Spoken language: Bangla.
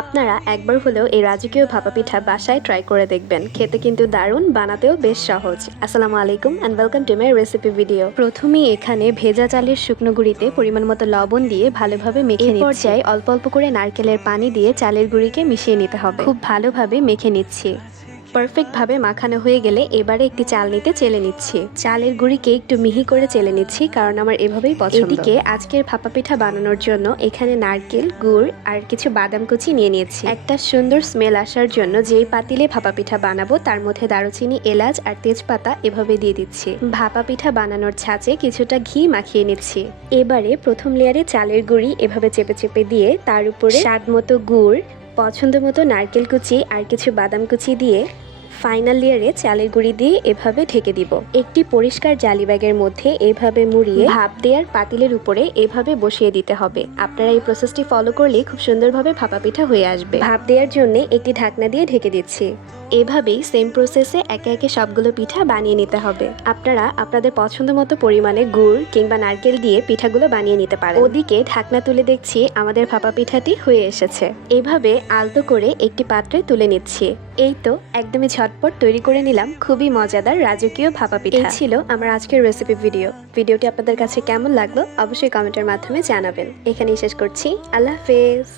আপনারা একবার হলেও এই রাজকীয় ভাপা পিঠা বাসায় ট্রাই করে দেখবেন। খেতে কিন্তু দারুণ, বানাতেও বেশ সহজ। আসসালামু আলাইকুম and welcome to my recipe video. প্রথমেই এখানে ভেজা চালের শুকনো গুঁড়িতে পরিমাণ মতো লবণ দিয়ে ভালোভাবে মেখে নিচ্ছি। পর্যায়ে অল্প অল্প করে নারকেলের পানি দিয়ে চালের গুঁড়িকে মিশিয়ে নিতে হবে। খুব ভালোভাবে মেখে নিচ্ছি। পারফেক্টভাবে মাখানো হয়ে গেলে এবারে একটি চালনিতে চেলে নিচ্ছি। চালের গুঁড়িকে একটু মিহি করে চেলে নিচ্ছি, কারণ আমার এভাবেই পছন্দ। এদিকে আজকের ভাপা পিঠা বানানোর জন্য এখানে নারকেল, গুড় আর কিছু বাদাম কুচি নিয়ে নিয়েছি। একটা সুন্দর স্মেল আসার জন্য যেই পাতিলে ভাপা পিঠা বানাবো তার মধ্যে দারুচিনি, এলাচ আর তেজপাতা এভাবে দিয়ে দিচ্ছি। ভাপা পিঠা বানানোর ছাঁচে কিছুটা ঘি মাখিয়ে নিচ্ছি। এবারে প্রথম লেয়ারে চালের গুঁড়ি এভাবে চেপে চেপে দিয়ে তার উপরে স্বাদ মতো গুড়, পছন্দ মতো নারকেল কুচি আর কিছু বাদাম কুচি দিয়ে ফাইনাল লেয়ারে চালের গুঁড়ি দিয়ে এভাবে ঢেকে দিব। একটি পরিষ্কার জালি ব্যাগের মধ্যে এভাবে মুড়িয়ে ভাপ দেওয়ার পাতিলের উপরে এভাবে বসিয়ে দিতে হবে। আপনারা এই প্রসেসটি ফলো করলে খুব সুন্দরভাবে ভাপা পিঠা হয়ে আসবে। ভাপ দেওয়ার জন্য একটি ঢাকনা দিয়ে ঢেকে দিচ্ছি। এভাবেই সেম প্রসেসে একে একে সবগুলো পিঠা বানিয়ে নিতে হবে। আপনারা আপনাদের পছন্দ মতো পরিমাণে গুড় কিংবা নারকেল দিয়ে পিঠাগুলো বানিয়ে নিতে পারেন। ওদিকে ঢাকনা তুলে দেখছি আমাদের ভাপা পিঠাটি হয়ে এসেছে। এভাবে আলতো করে একটি পাত্রে তুলে নিচ্ছি। এই তো একদমই ঝটপট তৈরি করে নিলাম খুবই মজাদার রাজকীয় ভাপা পিঠা। এই ছিল আমার আজকের রেসিপি ভিডিও। ভিডিওটি আপনাদের কাছে কেমন লাগলো অবশ্যই কমেন্টের মাধ্যমে জানাবেন। এখানেই শেষ করছি। আল্লাহ হাফেজ।